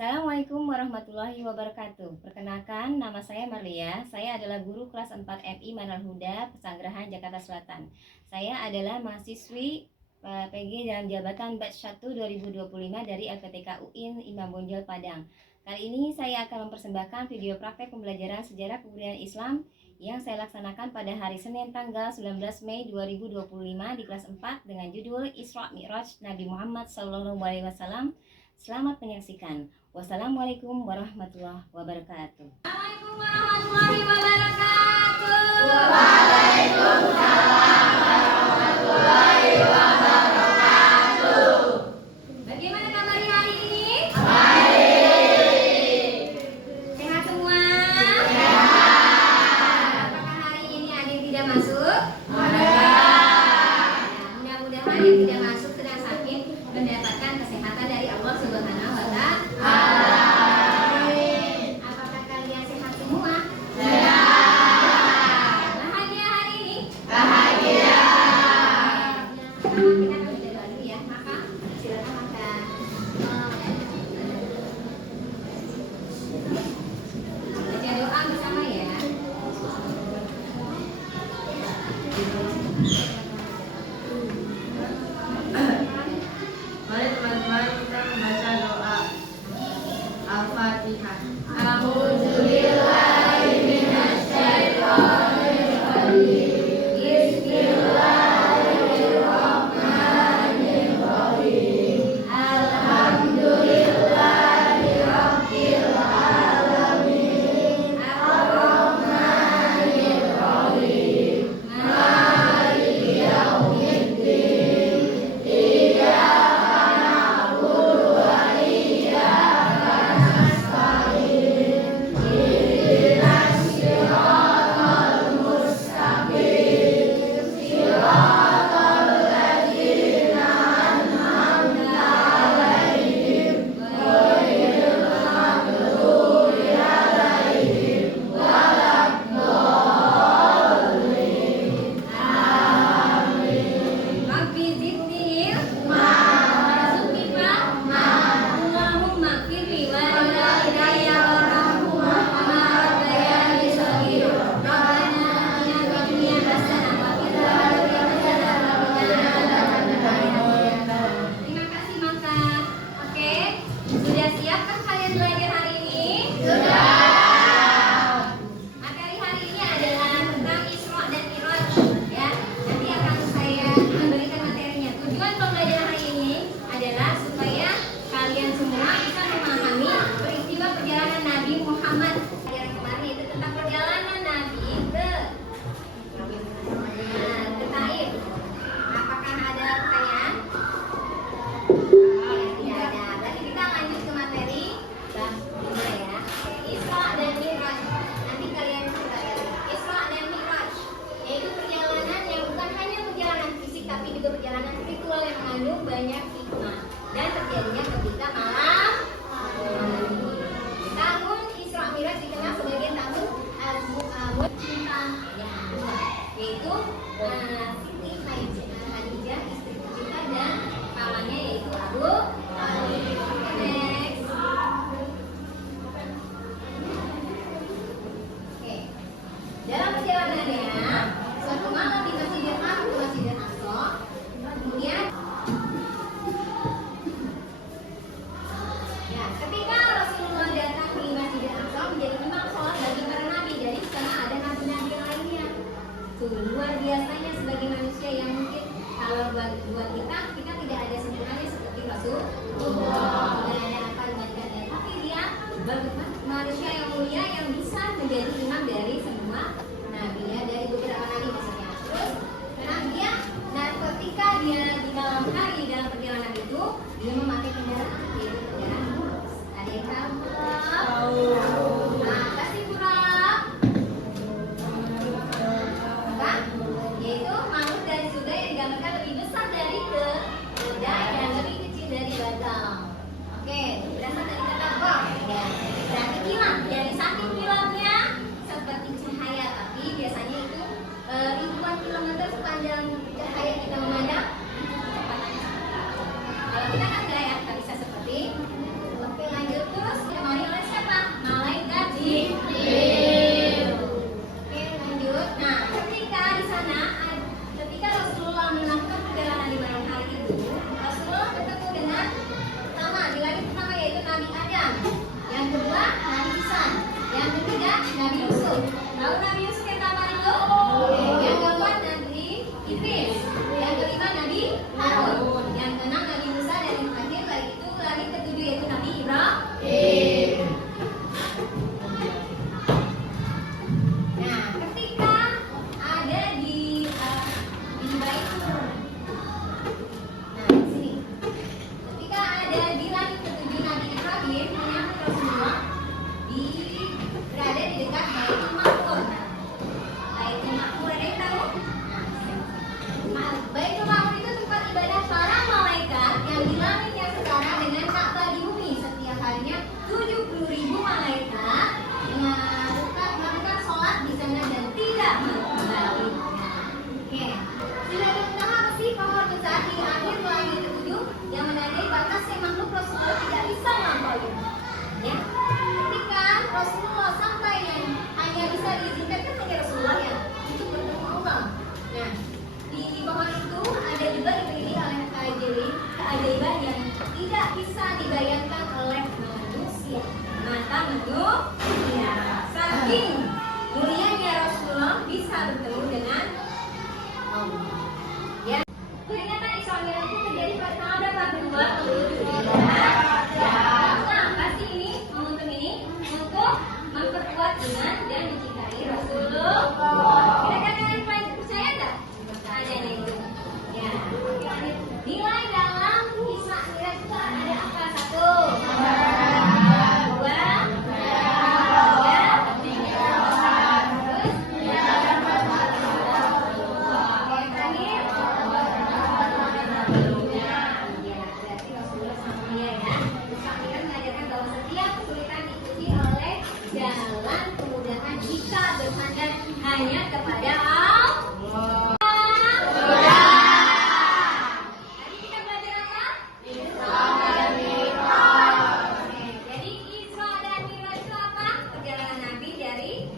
Assalamualaikum warahmatullahi wabarakatuh. Perkenalkan, nama saya Marlia. Saya adalah guru kelas 4 MI Manal Huda, Pesanggerahan, Jakarta Selatan. Saya adalah mahasiswi PG dalam jabatan Batch 1 2025 dari LPTK UIN Imam Bonjol Padang. Kali ini saya akan mempersembahkan video praktek pembelajaran sejarah kebudayaan Islam yang saya laksanakan pada hari Senin tanggal 19 Mei 2025 di kelas 4 dengan judul Isra Mi'raj Nabi Muhammad SAW. Selamat menyaksikan. Wassalamualaikum warahmatullahi wabarakatuh. Assalamualaikum warahmatullahi wabarakatuh. Waalaikumsalam warahmatullahi wabarakatuh. Bagaimana kabarnya hari ini? Baik. Sehat semua? Sehat. Apakah hari ini ada yang tidak masuk? Ada. Ya, mudah-mudahan yang tidak masuk sedang sakit mendapatkan kesehatan dari Allah Subhanahu wa Ta'ala. Amin. Apakah kalian sehat semua? Sehat. Bahagia hari ini? Bahagia. Pertama kita akan berdoa dulu ya. Maka silakan makan. Baca doa bersama ya. Mari teman-teman kita membaca doa Al-Fatihah. Rabbi zidni warzuqni Allahumma firli wa walidayya warhamhuma kama rabbayani shaghira. Rabbana atina fid dunya hasanah wa fil akhirati hasanah wa qina adzabannar. Terima kasih Maka. Oke, sudah siapkah kalian belajar hari ini? Materi hari ini adalah tentang Isra dan Mi'raj ya. Nanti akan saya memberikan materinya. Tujuan pembelajaran hari ini adalah supaya kalian semua bisa memahami peristiwa perjalanan Nabi Muhammad. Pelajaran kemarin itu tentang perjalanan Nabi ke Taif. Apakah ada pertanyaan? Tidak ada. Berarti kita lanjut ke materi ini ya. Isra dan Mi'raj. Nanti kalian pelajari. Isra dan Mi'raj yaitu perjalanan yang bukan hanya perjalanan fisik tapi juga perjalanan spiritual yang mengandung banyak hikmah dan terjadinya ketika malam hari. Tahun Isra Mi'raj dikenal sebagai tahun Al-Mu'awwad yaitu Siti Khadijah istri tercinta dan pamannya yaitu Abu Thalib. Next. Oke. Dalam perjalanannya, suatu malam di Masjidil Haram ke Masjidil Aqsa, kemudian ya, ketika Rasulullah datang di Masjidil Aqsa menjadi imam sholat bagi para nabi, jadi karena ada nabi-nabi yang lainnya. Luar biasanya sebagai manusia yang mungkin kalau buat kita tidak ada sempurnanya seperti Rasulullah, tidak ada apa dibandingkannya, tapi dia manusia yang mulia yang bisa menjadi imam dari semua nabi ya, dari beberapa nabi maksudnya. Terus ketika dia di malam hari dalam perjalanan itu dia memakai kendaraan yaitu kendaraan Murus. Ada yang tahu? Nah, kasih kurang apa? Yaitu makhluk dari surga yang digambarkan lebih besar dari keledai dan lebih kecil dari batang. Oke, berasal dari kata bor ya. Berarti kilat. Dari samping kilatnya seperti saking mulianya Rasulullah bisa bertemu dengan Allah. Ya, ternyata Isra Mi'raj itu terjadi pada tanggal berapa? 23. Nah, pasti ini momentum ini untuk memperkuat iman dan mencintai Rasulullah. Kira-kira kalian paling percaya nggak? Pertanyaannya itu. Ya, nilai dalam Isra Mi'raj itu ada apa? 1, 2, 3. Jalan kemudahan jika bersandar hanya kepada Allah. Tadi kita belajar apa? Isra dan Mi'raj. Jadi Isra dan Mi'raj itu apa? Perjalanan Nabi dari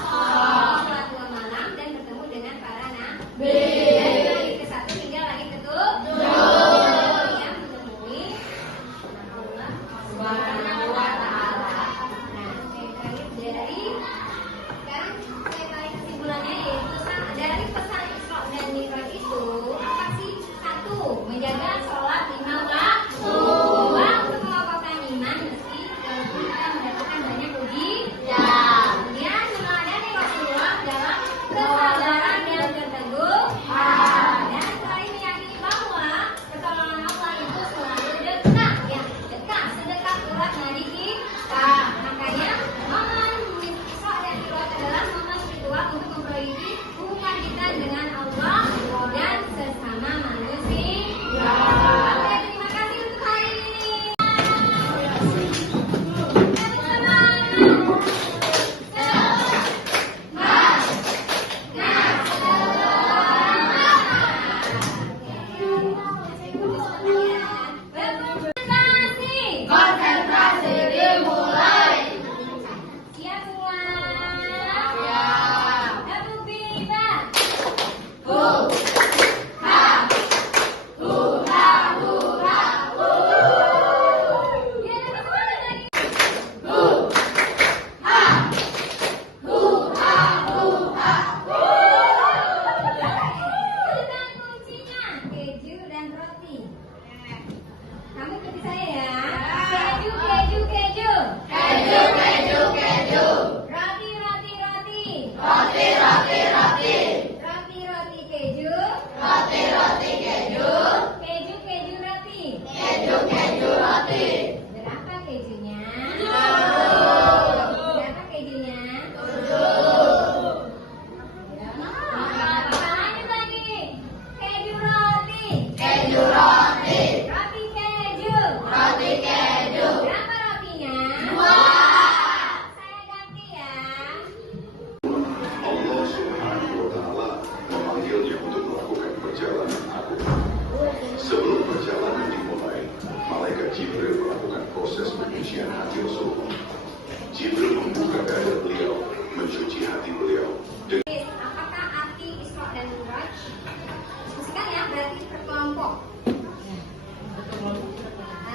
sholat 2 malam dan bertemu dengan para nabi. Dari langit ke 1 hingga langit ke 7 yang menemui Allah Subhanahu wa Ta'ala. Nah, dari sekarang saya tarik kesimpulannya, yaitu dari pesan Isra dan Mi'raj itu apa sih? 1, menjaga sholat 5 waktu. 2, untuk mengokohkan iman meski kita mendapatkan banyak ujian. Kemudian meneladani Rasulullah dalam kesabaran yang terteguh. Dan selain meyakini bahwa pertolongan Allah itu selalu dekat, ya dekat, sedekat urat nadi kita. Makanya momen Isra dan Mi'raj adalah momen spiritual untuk memperbaiki hubungan kita dengan Allah dan sesama manusia. Oke, terima kasih untuk hari ini. Konsentrasi dimulai. Siap semua? Ya. Abu Bilibah. Ya, lebih semangat lagi. Tentang kuncinya keju dan roti. Kamu ikuti saya ya. Keju, keju, keju. Roti, roti, roti. Roti, roti, keju. Keju, keju, roti. Berapa kejunya? Berapa kejunya? Lanjut lagi. Keju, roti. Roti, keju. Berapa rotinya? 2. Saya ganti ya. Allah Subhanahu wa Ta'ala memanggilnya untuk melakukan perjalanan agung. Sebelum perjalanan dimulai, malaikat Jibril melakukan proses penyucian hati Rasulullah. Jibril membuka dada beliau, mencuci hati beliau. Apakah arti Isra dan Mi'raj? Diskusikan ya, berarti berkelompok.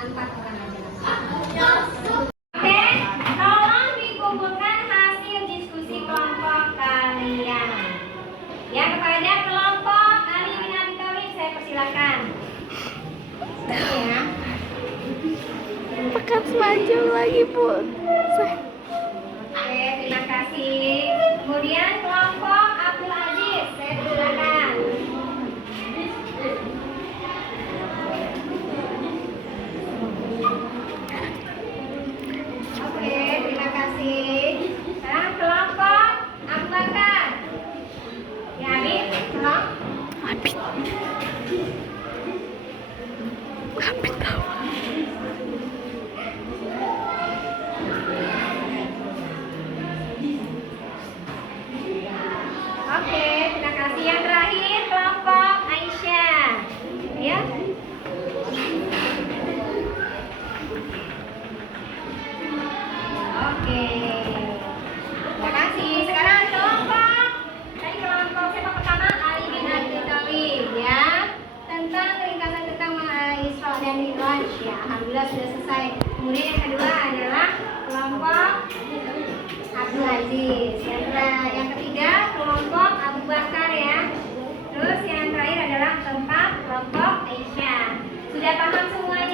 4 orang aja. Oke, tolong dikumpulkan hasil diskusi kelompok kalian. Ya, kepada kelompok Ali bin Abi Thalib saya persilakan. Sebentar ya. Akan maju lagi, Bu. Oke, terima kasih. Kemudian kelompok Abdul Aziz, saya persilakan. Oke, terima kasih. Sekarang kelompok Abu Bakar. Ya, Habib, tolong. Habis tahu. Ya, alhamdulillah sudah selesai. Kemudian yang kedua adalah kelompok Abdul Aziz. Yang ketiga kelompok Abu Bakar ya. Terus yang terakhir adalah keempat kelompok Aisyah. Sudah paham semuanya?